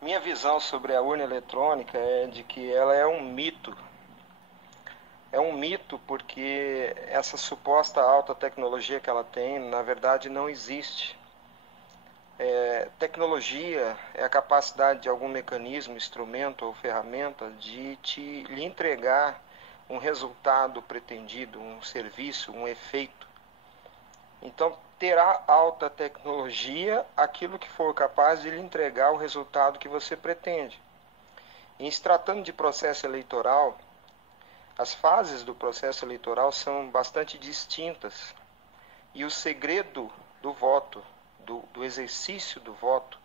Minha visão sobre a urna eletrônica é de que ela é um mito. É um mito porque essa suposta alta tecnologia que ela tem, na verdade, não existe. Tecnologia é a capacidade de algum mecanismo, instrumento ou ferramenta de lhe entregar um resultado pretendido, um serviço, um efeito. Então, terá alta tecnologia aquilo que for capaz de lhe entregar o resultado que você pretende. Em se tratando de processo eleitoral, as fases do processo eleitoral são bastante distintas e o segredo do voto, do exercício do voto,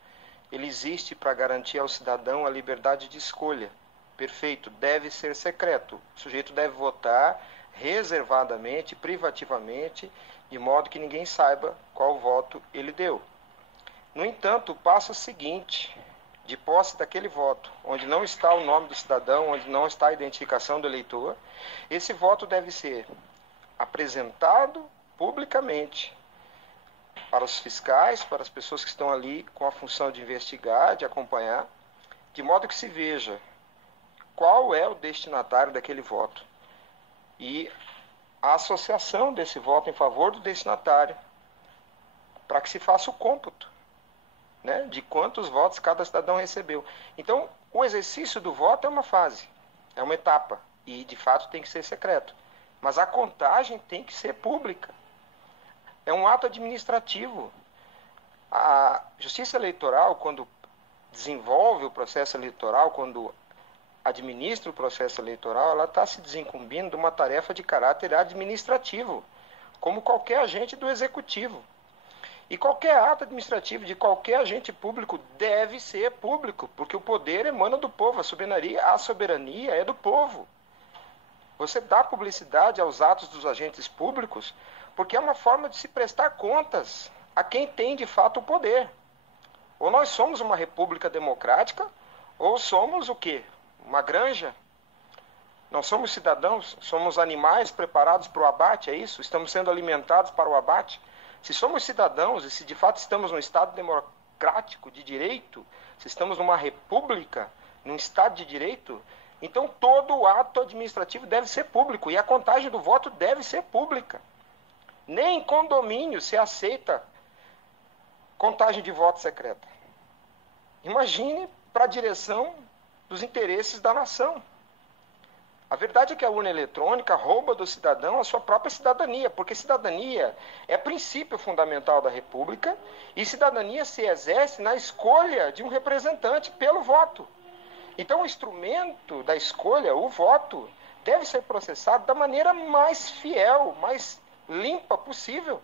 ele existe para garantir ao cidadão a liberdade de escolha. Perfeito, deve ser secreto. O sujeito deve votar reservadamente, privativamente, de modo que ninguém saiba qual voto ele deu. No entanto, o passo seguinte, de posse daquele voto, onde não está o nome do cidadão, onde não está a identificação do eleitor, esse voto deve ser apresentado publicamente para os fiscais, para as pessoas que estão ali com a função de investigar, de acompanhar, de modo que se veja qual é o destinatário daquele voto e a associação desse voto em favor do destinatário, para que se faça o cômputo, né, de quantos votos cada cidadão recebeu. Então, o exercício do voto é uma fase, é uma etapa, e de fato tem que ser secreto. Mas a contagem tem que ser pública. É um ato administrativo. A Justiça Eleitoral, quando desenvolve o processo eleitoral, quando administra o processo eleitoral, ela está se desincumbindo de uma tarefa de caráter administrativo, como qualquer agente do executivo. E qualquer ato administrativo de qualquer agente público deve ser público, porque o poder emana do povo, a soberania é do povo. Você dá publicidade aos atos dos agentes públicos porque é uma forma de se prestar contas a quem tem de fato o poder. Ou nós somos uma república democrática, ou somos o quê? Uma granja? Não somos cidadãos, somos animais preparados para o abate, é isso? Estamos sendo alimentados para o abate? Se somos cidadãos e se de fato estamos num Estado democrático de direito, se estamos numa república, num Estado de direito, então todo o ato administrativo deve ser público e a contagem do voto deve ser pública. Nem em condomínio se aceita contagem de voto secreta. Imagine para a direção dos interesses da nação. A verdade é que a urna eletrônica rouba do cidadão a sua própria cidadania, porque cidadania é princípio fundamental da República e cidadania se exerce na escolha de um representante pelo voto. Então o instrumento da escolha, o voto, deve ser processado da maneira mais fiel, mais limpa possível.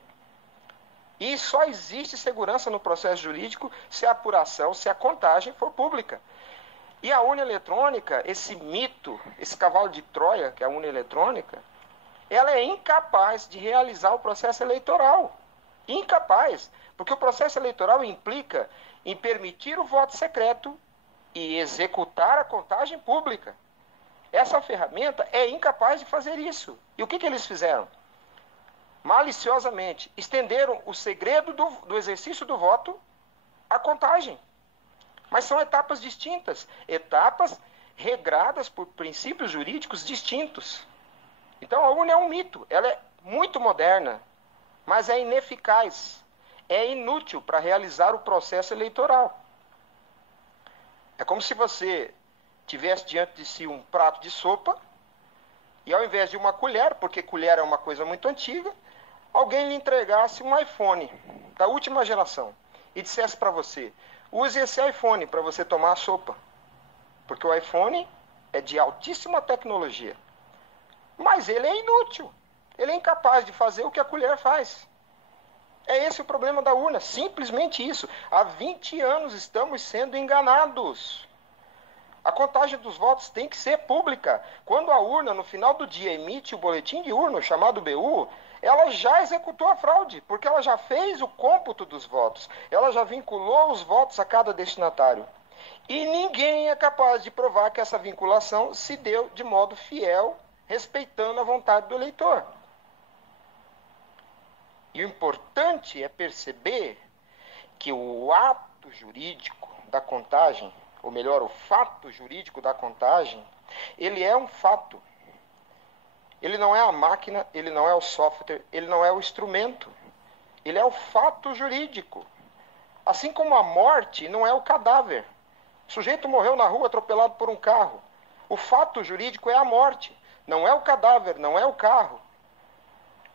E só existe segurança no processo jurídico se a apuração, se a contagem for pública. E a urna eletrônica, esse mito, esse cavalo de Troia, que é a urna eletrônica, ela é incapaz de realizar o processo eleitoral. Incapaz, porque o processo eleitoral implica em permitir o voto secreto e executar a contagem pública. Essa ferramenta é incapaz de fazer isso. E o que eles fizeram? Maliciosamente, estenderam o segredo do exercício do voto à contagem. Mas são etapas distintas, etapas regradas por princípios jurídicos distintos. Então a urna é um mito, ela é muito moderna, mas é ineficaz, é inútil para realizar o processo eleitoral. É como se você tivesse diante de si um prato de sopa e ao invés de uma colher, porque colher é uma coisa muito antiga, alguém lhe entregasse um iPhone da última geração e dissesse para você: use esse iPhone para você tomar a sopa, porque o iPhone é de altíssima tecnologia. Mas ele é inútil, ele é incapaz de fazer o que a colher faz. É esse o problema da urna, simplesmente isso. Há 20 anos estamos sendo enganados. A contagem dos votos tem que ser pública. Quando a urna, no final do dia, emite o boletim de urna, chamado BU, ela já executou a fraude, porque ela já fez o cômputo dos votos. Ela já vinculou os votos a cada destinatário. E ninguém é capaz de provar que essa vinculação se deu de modo fiel, respeitando a vontade do eleitor. E o importante é perceber que o ato jurídico da contagem ou melhor, o fato jurídico da contagem, ele é um fato. Ele não é a máquina, ele não é o software, ele não é o instrumento. Ele é o fato jurídico. Assim como a morte não é o cadáver. O sujeito morreu na rua atropelado por um carro. O fato jurídico é a morte. Não é o cadáver, não é o carro.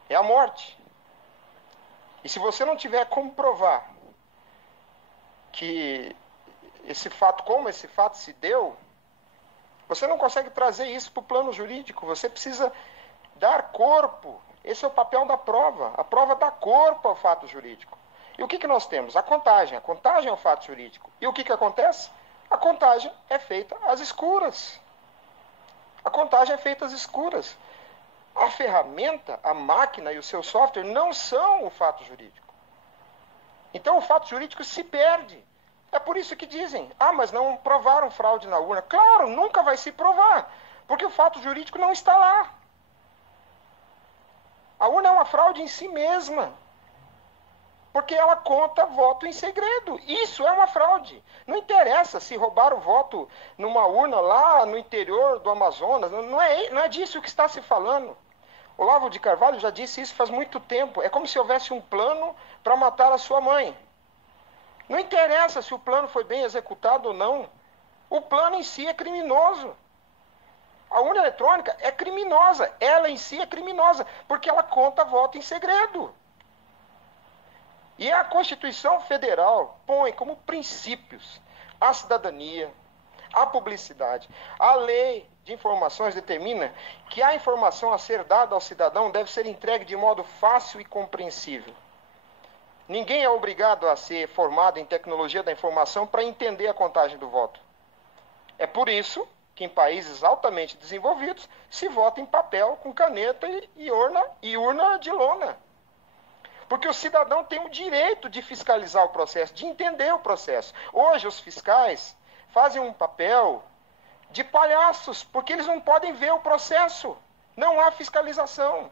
É a morte. E se você não tiver como provar que como esse fato se deu, você não consegue trazer isso para o plano jurídico. Você precisa dar corpo. Esse é o papel da prova. A prova dá corpo ao fato jurídico. E o que nós temos? A contagem. A contagem é o fato jurídico. E o que acontece? A contagem é feita às escuras. A contagem é feita às escuras. A ferramenta, a máquina e o seu software não são o fato jurídico. Então o fato jurídico se perde. É por isso que dizem, mas não provaram fraude na urna. Claro, nunca vai se provar, porque o fato jurídico não está lá. A urna é uma fraude em si mesma, porque ela conta voto em segredo. Isso é uma fraude. Não interessa se roubaram o voto numa urna lá no interior do Amazonas. Não é disso que está se falando. Olavo de Carvalho já disse isso faz muito tempo. É como se houvesse um plano para matar a sua mãe. Não interessa se o plano foi bem executado ou não. O plano em si é criminoso. A urna eletrônica é criminosa. Ela em si é criminosa, porque ela conta voto em segredo. E a Constituição Federal põe como princípios a cidadania, a publicidade. A lei de informações determina que a informação a ser dada ao cidadão deve ser entregue de modo fácil e compreensível. Ninguém é obrigado a ser formado em tecnologia da informação para entender a contagem do voto. É por isso que em países altamente desenvolvidos se vota em papel, com caneta e urna de lona. Porque o cidadão tem o direito de fiscalizar o processo, de entender o processo. Hoje os fiscais fazem um papel de palhaços, porque eles não podem ver o processo. Não há fiscalização.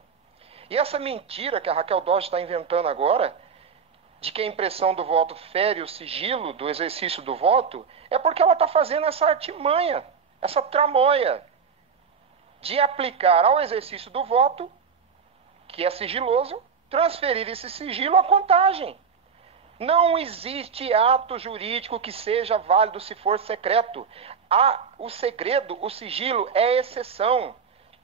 E essa mentira que a Raquel Dodge está inventando agora, de que a impressão do voto fere o sigilo do exercício do voto, é porque ela está fazendo essa artimanha, essa tramóia, de aplicar ao exercício do voto, que é sigiloso, transferir esse sigilo à contagem. Não existe ato jurídico que seja válido se for secreto. O segredo, o sigilo, é exceção.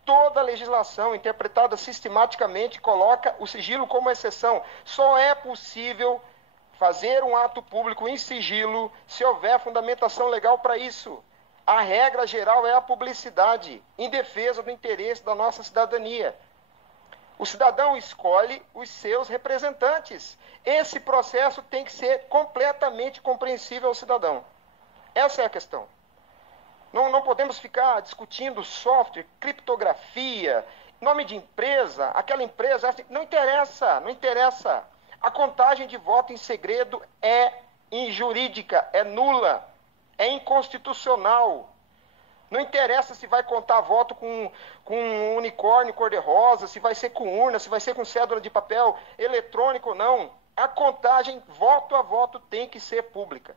Toda legislação interpretada sistematicamente coloca o sigilo como exceção. Só é possível fazer um ato público em sigilo se houver fundamentação legal para isso. A regra geral é a publicidade, em defesa do interesse da nossa cidadania. O cidadão escolhe os seus representantes. Esse processo tem que ser completamente compreensível ao cidadão. Essa é a questão. Não podemos ficar discutindo software, criptografia, nome de empresa, aquela empresa. Não interessa, não interessa. A contagem de voto em segredo é injurídica, é nula, é inconstitucional. Não interessa se vai contar voto com um unicórnio cor-de-rosa, se vai ser com urna, se vai ser com cédula de papel eletrônico ou não. A contagem, voto a voto, tem que ser pública.